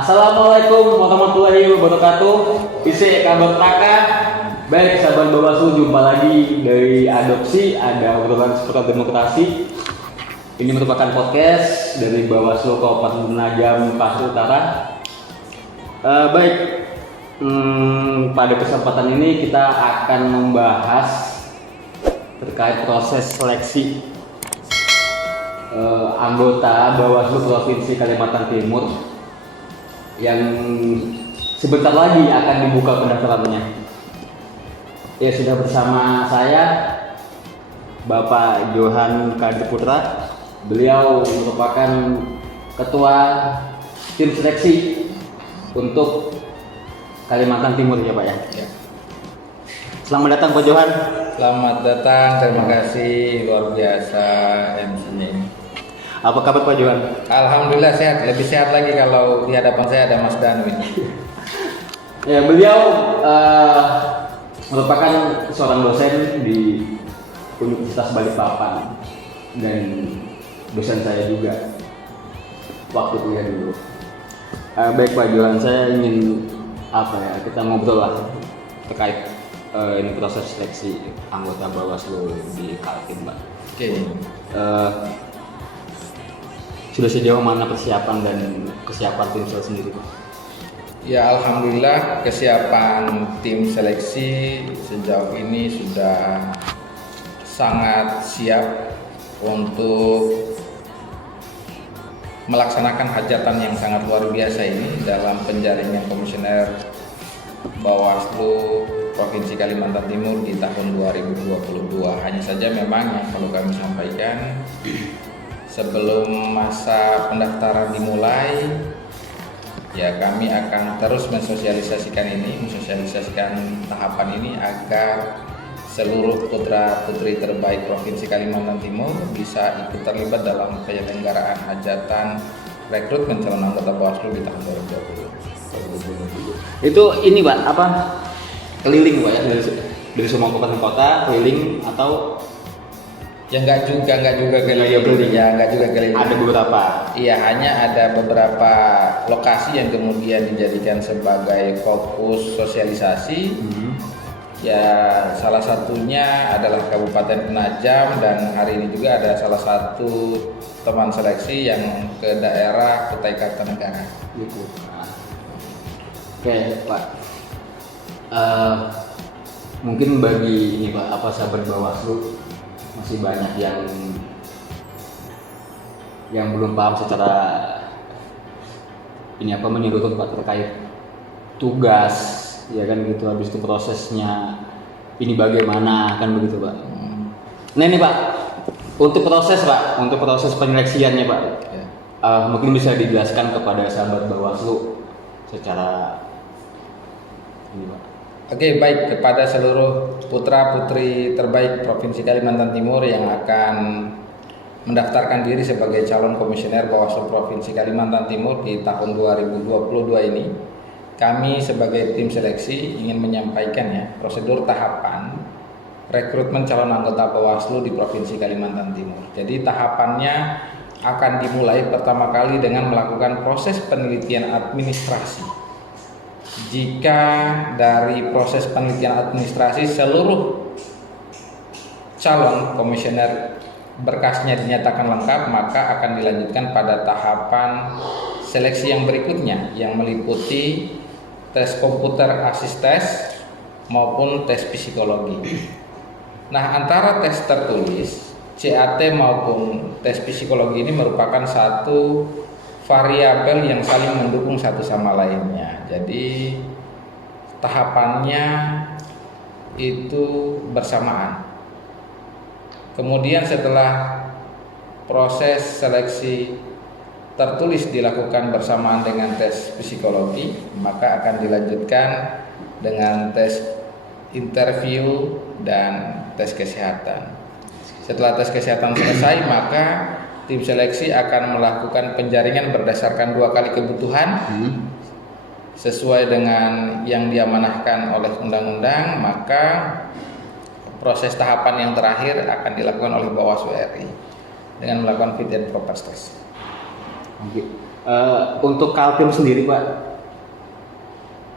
Assalamualaikum warahmatullahi wabarakatuh. Isi kabar Taka. Baik, sahabat Bawaslu, jumpa lagi dari Adopsi, ada obrolan seputar demokrasi. Ini merupakan podcast dari Bawaslu Kabupaten Penajam Pasir Utara. Baik, pada kesempatan ini kita akan membahas terkait proses seleksi anggota Bawaslu Provinsi Kalimantan Timur yang sebentar lagi akan dibuka pendaftarannya. Ya, sudah bersama saya Bapak Johan Kadir Putra. Beliau merupakan ketua tim seleksi untuk Kalimantan Timur ya Pak ya. Ya. Selamat datang Pak Johan. Selamat datang, terima kasih, luar biasa MC-nya ini. Apa kabar Pak Johan? Alhamdulillah sehat, lebih sehat lagi kalau di hadapan saya ada Mas Danu ini. Ya, beliau merupakan seorang dosen di Universitas Balikpapan dan dosen saya juga waktu kuliah dulu. Baik Pak Johan, saya ingin kita ngobrol lah terkait ini proses seleksi anggota Bawaslu di Kaltim, Pak. Oke. Sudah sejauh mana persiapan dan kesiapan tim sel sendiri, Pak? Ya, alhamdulillah kesiapan tim seleksi sejauh ini sudah sangat siap untuk melaksanakan hajatan yang sangat luar biasa ini dalam penjaringan komisioner Bawaslu Provinsi Kalimantan Timur di tahun 2022. Hanya saja memang yang perlu kami sampaikan, sebelum masa pendaftaran dimulai, ya kami akan terus mensosialisasikan tahapan ini agar seluruh putra-putri terbaik Provinsi Kalimantan Timur bisa ikut terlibat dalam penyelenggaraan hajatan rekrutmen calon anggota Bawaslu di tahun 2020. Itu ini Pak, keliling Pak ya, dari semua kabupaten kota keliling atau Ya enggak juga keliling. Ya enggak juga keliling. ada beberapa? Iya, hanya ada beberapa lokasi yang kemudian dijadikan sebagai fokus sosialisasi. Ya, salah satunya adalah Kabupaten Penajam, dan hari ini juga ada salah satu teman seleksi yang ke daerah Kutai Kartanegara. Gitu. Oke Pak, mungkin bagi ini Pak, sahabat Bawaslu masih banyak yang belum paham secara menyeluruh Pak terkait tugas, ya kan gitu. Habis itu prosesnya ini bagaimana, kan begitu Pak. Nah ini Pak, untuk proses penyeleksiannya Pak, Ya. Mungkin bisa dijelaskan kepada sahabat Bawaslu secara ini Pak. Oke, baik, kepada seluruh putra-putri terbaik Provinsi Kalimantan Timur yang akan mendaftarkan diri sebagai calon komisioner Bawaslu Provinsi Kalimantan Timur di tahun 2022 ini, kami sebagai tim seleksi ingin menyampaikan ya prosedur tahapan rekrutmen calon anggota Bawaslu di Provinsi Kalimantan Timur. Jadi tahapannya akan dimulai pertama kali dengan melakukan proses penelitian administrasi. Jika dari proses penelitian administrasi seluruh calon komisioner berkasnya dinyatakan lengkap, maka akan dilanjutkan pada tahapan seleksi yang berikutnya yang meliputi tes komputer asistes maupun tes psikologi. Nah, antara tes tertulis CAT maupun tes psikologi ini merupakan satu variabel yang saling mendukung satu sama lainnya. Jadi tahapannya itu bersamaan. Kemudian setelah proses seleksi tertulis dilakukan bersamaan dengan tes psikologi, maka akan dilanjutkan dengan tes interview dan tes kesehatan. Setelah tes kesehatan selesai, maka tim seleksi akan melakukan penjaringan berdasarkan 2 kali kebutuhan sesuai dengan yang diamanahkan oleh undang-undang. Maka proses tahapan yang terakhir akan dilakukan oleh Bawaslu RI dengan melakukan fit and proper test. Untuk Kaltim sendiri Pak,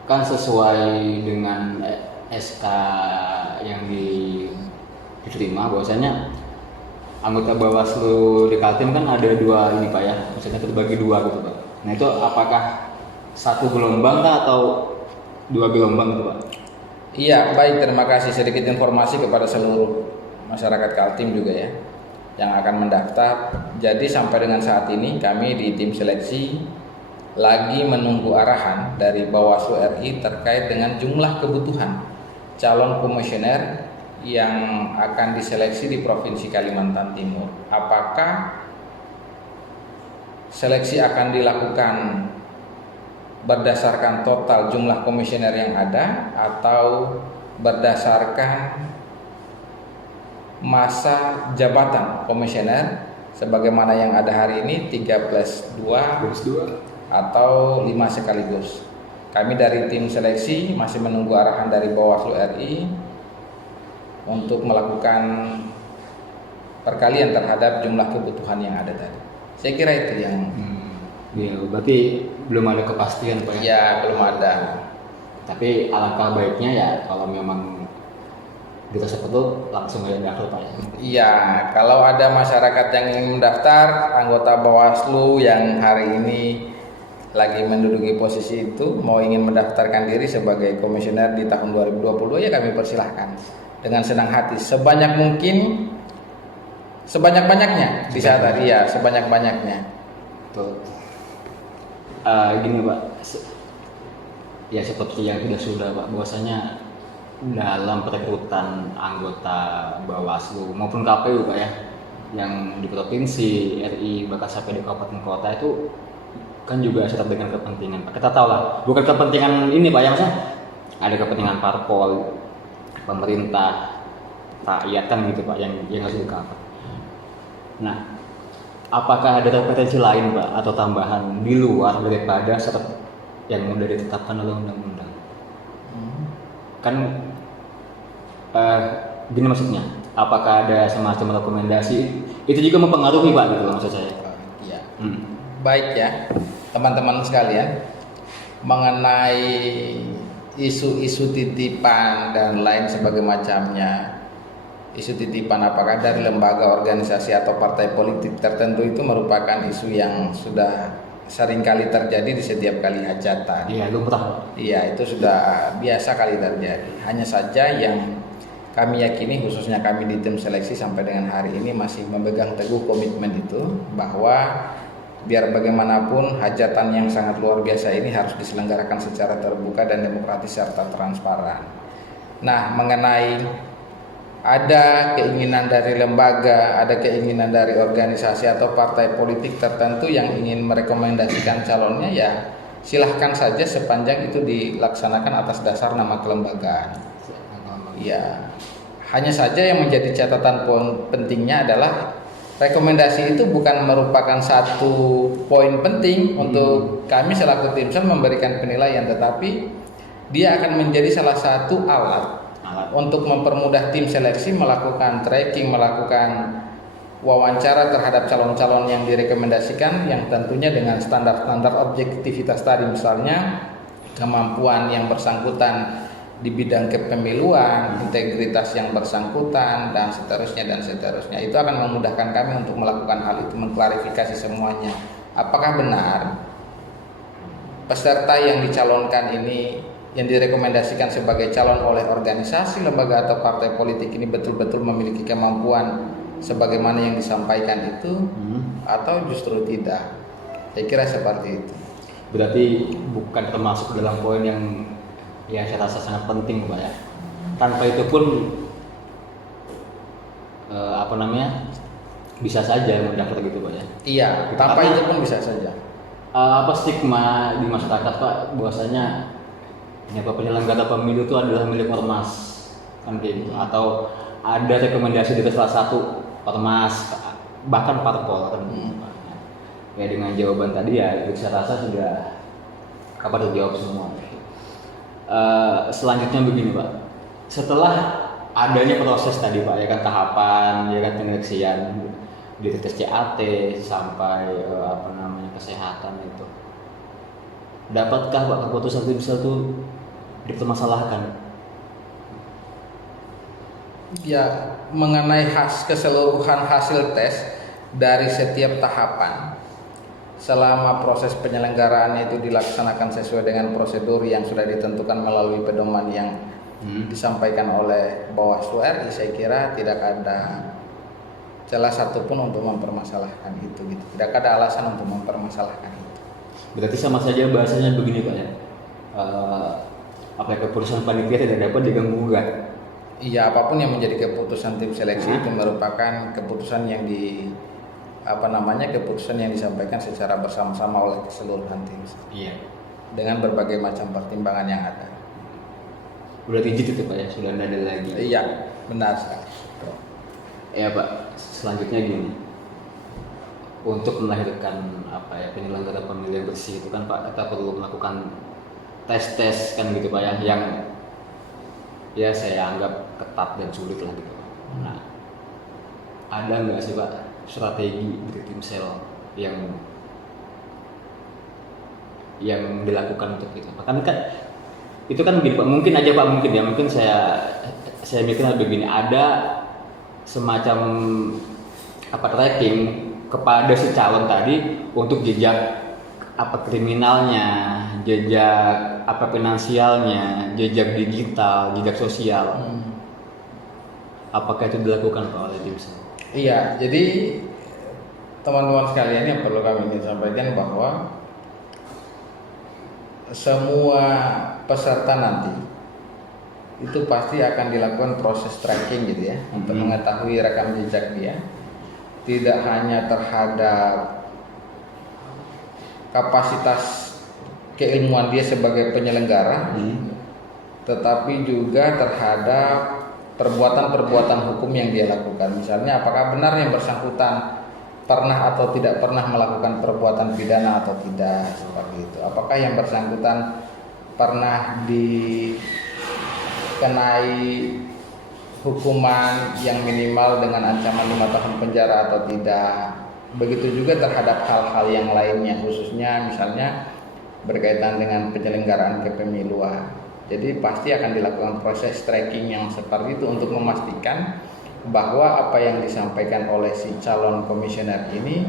kan sesuai dengan SK yang diterima bahwasanya anggota Bawaslu di Kaltim kan ada dua ini Pak ya, maksudnya terbagi dua gitu Pak. Nah itu apakah satu gelombang kah atau dua gelombang gitu Pak? Iya, baik, terima kasih. Sedikit informasi kepada seluruh masyarakat Kaltim juga ya yang akan mendaftar. Jadi sampai dengan saat ini kami di tim seleksi lagi menunggu arahan dari Bawaslu RI terkait dengan jumlah kebutuhan calon komisioner yang akan diseleksi di Provinsi Kalimantan Timur. Apakah seleksi akan dilakukan berdasarkan total jumlah komisioner yang ada atau berdasarkan masa jabatan komisioner sebagaimana yang ada hari ini 3+2 atau 5 sekaligus. Kami dari tim seleksi masih menunggu arahan dari Bawaslu RI untuk melakukan perkalian terhadap jumlah kebutuhan yang ada tadi. Saya kira itu yang Ya, berarti belum ada kepastian Pak ya? Ya, belum ada. Tapi alangkah baiknya ya kalau memang kita seperti itu langsung aja daftar Pak ya? Iya, kalau ada masyarakat yang ingin mendaftar, anggota Bawaslu yang hari ini lagi menduduki posisi itu mau ingin mendaftarkan diri sebagai komisioner di tahun 2022 ya kami persilahkan dengan senang hati sebanyak mungkin, sebanyak-banyaknya bisa tadi ya sebanyak-banyaknya. Betul. Gini Pak, ya seperti yang sudah Pak, bahwasanya dalam perekrutan anggota Bawaslu maupun KPU Pak ya, yang di provinsi RI bahkan sampai di kabupaten kota itu kan juga syarat dengan kepentingan Pak. Kita tahu lah, bukan kepentingan ini Pak yang ada kepentingan parpol, pemerintah, rakyat kan gitu Pak yang harus di-cover. Nah, apakah ada kompetensi lain Pak atau tambahan di luar daripada syarat yang sudah ditetapkan oleh undang-undang? Kan gini maksudnya, apakah ada semacam rekomendasi itu juga mempengaruhi Pak gitu maksud saya? Iya. Baik ya, teman-teman sekalian, mengenai isu-isu titipan dan lain sebagainya macamnya. Isu titipan apakah dari lembaga, organisasi atau partai politik tertentu itu merupakan isu yang sudah seringkali terjadi di setiap kali hajatan. Iya, lumrah. Iya, itu sudah biasa kali terjadi. Hanya saja yang kami yakini khususnya kami di tim seleksi sampai dengan hari ini masih memegang teguh komitmen itu bahwa biar bagaimanapun hajatan yang sangat luar biasa ini harus diselenggarakan secara terbuka dan demokratis serta transparan. Nah, mengenai ada keinginan dari lembaga, ada keinginan dari organisasi atau partai politik tertentu yang ingin merekomendasikan calonnya, ya silahkan saja sepanjang itu dilaksanakan atas dasar nama kelembagaan. Ya, hanya saja yang menjadi catatan pentingnya adalah rekomendasi itu bukan merupakan satu poin penting untuk kami selaku timsel memberikan penilaian, tetapi dia akan menjadi salah satu alat untuk mempermudah tim seleksi melakukan tracking, melakukan wawancara terhadap calon-calon yang direkomendasikan yang tentunya dengan standar-standar objektivitas tadi, misalnya kemampuan yang bersangkutan di bidang kepemiluan, integritas yang bersangkutan, dan seterusnya. Itu akan memudahkan kami untuk melakukan hal itu, mengklarifikasi semuanya. Apakah benar peserta yang dicalonkan ini, yang direkomendasikan sebagai calon oleh organisasi, lembaga atau partai politik ini betul-betul memiliki kemampuan sebagaimana yang disampaikan itu, atau justru tidak? Saya kira seperti itu. Berarti bukan termasuk dalam poin yang saya rasa sangat penting Pak ya. Tanpa itu pun bisa saja mendaftar gitu Pak ya. Iya, tanpa itu pun bisa saja. Stigma di masyarakat Pak bahwasanya penyelenggara pemilu itu adalah milik ormas kan kayak gitu, atau ada rekomendasi dari salah satu ormas bahkan parpol kan. Ya dengan jawaban tadi ya itu saya rasa sudah terjawab semua. Selanjutnya begini Pak, setelah adanya proses tadi Pak ya kan, tahapan ya kan, penyeleksian dari tes CAT sampai kesehatan itu. Dapatkah Pak keputusan Timsel itu dipermasalahkan? Ya, mengenai keseluruhan hasil tes dari setiap tahapan selama proses penyelenggaraan itu dilaksanakan sesuai dengan prosedur yang sudah ditentukan melalui pedoman yang disampaikan oleh Bawaslu RI, saya kira tidak ada celah satupun untuk mempermasalahkan itu gitu. Tidak ada alasan untuk mempermasalahkan itu. Berarti sama saja bahasanya begini Pak ya. Keputusan panitia tidak dapat diganggu gugat. Iya, apapun yang menjadi keputusan tim seleksi itu merupakan keputusan yang keputusan yang disampaikan secara bersama-sama oleh keseluruhan tim. Iya. Dengan berbagai macam pertimbangan yang ada. Berarti itu Pak ya, sudah tidak ada lagi. Iya, benar sekali. Ya Pak, selanjutnya gini. Untuk melahirkan penyelenggara pemilu yang bersih itu kan Pak, kita perlu melakukan tes-tes kan gitu Pak ya, yang ya saya anggap ketat dan sulit lah gitu. Nah, ada nggak sih Pak strategi dari Timsel yang dilakukan untuk itu? Kan itu kan begini Pak, mungkin saya mikir begini, ada semacam tracking kepada si calon tadi untuk jejak kriminalnya, jejak finansialnya, jejak digital, jejak sosial. Apakah itu dilakukan Pak oleh Timsel? Iya, jadi teman-teman sekalian yang perlu kami ingin sampaikan bahwa semua peserta nanti itu pasti akan dilakukan proses tracking gitu ya, untuk mengetahui rekam jejak dia, tidak hanya terhadap kapasitas keilmuan dia sebagai penyelenggara, tetapi juga terhadap perbuatan-perbuatan hukum yang dia lakukan. Misalnya apakah benar yang bersangkutan pernah atau tidak pernah melakukan perbuatan pidana atau tidak, seperti itu. Apakah yang bersangkutan pernah dikenai hukuman yang minimal dengan ancaman 5 tahun penjara atau tidak. Begitu juga terhadap hal-hal yang lainnya, khususnya misalnya berkaitan dengan penyelenggaraan kepemiluan. Jadi pasti akan dilakukan proses tracking yang seperti itu untuk memastikan bahwa apa yang disampaikan oleh si calon komisioner ini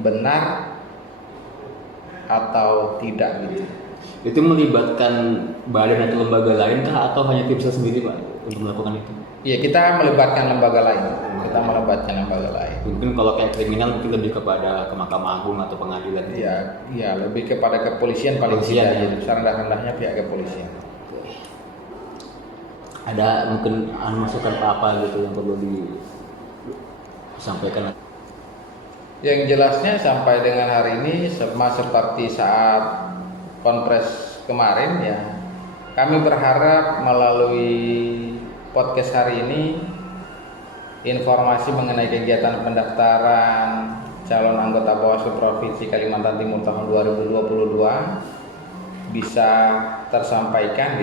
benar atau tidak gitu. Itu melibatkan badan atau lembaga lain kah atau hanya Timsel sendiri Pak untuk melakukan itu? Iya, kita melibatkan lembaga lain. Mungkin kalau kayak kriminal mungkin lebih kepada ke Mahkamah Agung atau pengadilan. Iya, lebih kepada kepolisian paling tidak. Ya. Serendah-rendahnya pihak kepolisian. Ada mungkin masukan apa gitu yang perlu disampaikan? Yang jelasnya sampai dengan hari ini sama seperti saat konpres kemarin ya, kami berharap melalui podcast hari ini informasi mengenai kegiatan pendaftaran calon anggota Bawaslu Provinsi Kalimantan Timur tahun 2022 bisa tersampaikan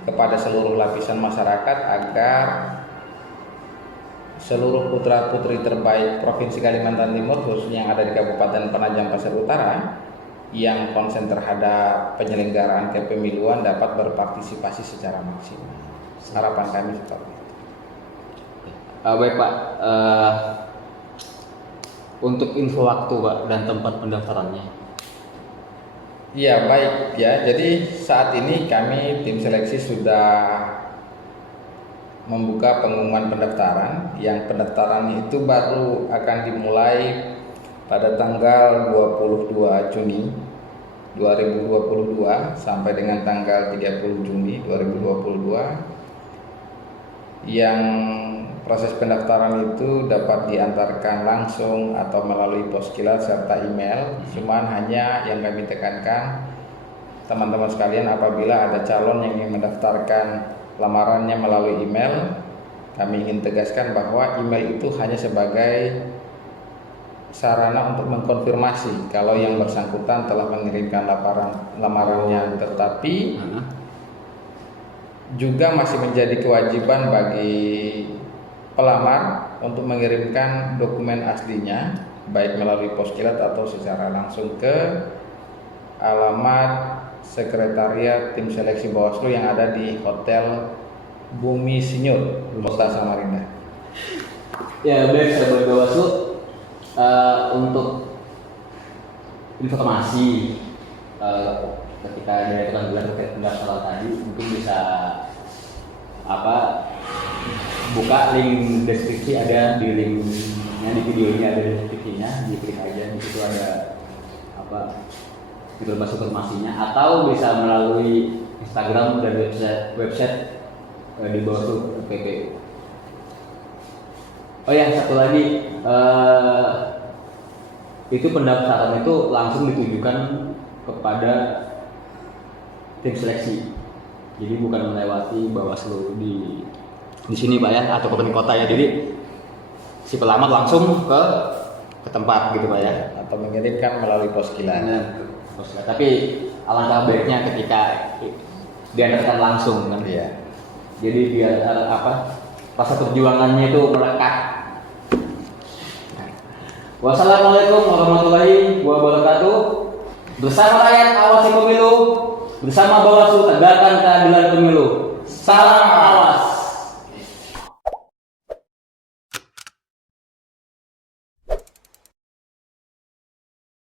kepada seluruh lapisan masyarakat agar seluruh putra-putri terbaik Provinsi Kalimantan Timur, khususnya yang ada di Kabupaten Penajam Pasir Utara, yang konsen terhadap penyelenggaraan kepemiluan dapat berpartisipasi secara maksimal. Harapan kami seperti itu. Baik Pak, untuk info waktu Pak dan tempat pendaftarannya. Iya, baik ya. Jadi saat ini kami tim seleksi sudah membuka pengumuman pendaftaran. Yang pendaftaran itu baru akan dimulai pada tanggal 22 Juni 2022 sampai dengan tanggal 30 Juni 2022. Yang proses pendaftaran itu dapat diantarkan langsung atau melalui pos kilat serta email. Cuman hanya yang kami tekankan teman-teman sekalian, apabila ada calon yang ingin mendaftarkan lamarannya melalui email, kami ingin tegaskan bahwa email itu hanya sebagai sarana untuk mengkonfirmasi kalau yang bersangkutan telah mengirimkan lamarannya, tetapi juga masih menjadi kewajiban bagi pelamar untuk mengirimkan dokumen aslinya baik melalui pos kilat atau secara langsung ke alamat Sekretariat Tim Seleksi Bawaslu yang ada di Hotel Bumi Sinyur, Kota Samarinda. Ya baik sahabat Bawaslu, untuk informasi ketika ada gelar pendaftaran tadi mungkin bisa buka link deskripsi, ada di linknya di video ini, ada deskripsinya, diklik aja, di situ ada masuk informasinya, atau bisa melalui Instagram dan website di Bawaslu PPU. Oh ya, satu lagi, itu pendaftaran itu langsung ditujukan kepada tim seleksi, jadi bukan melewati Bawaslu di sini Pak ya, atau kabupaten kota ya. Jadi si pelamar langsung ke tempat gitu Pak ya, Atau mengirimkan melalui pos kilat. tapi alangkah baiknya ketika diantarkan langsung kan. Iya. Jadi biar rasa perjuangannya itu melekat. Wassalamualaikum warahmatullahi wabarakatuh. Bersama rakyat awasi pemilu, bersama Bawaslu tegakkan keadilan pemilu.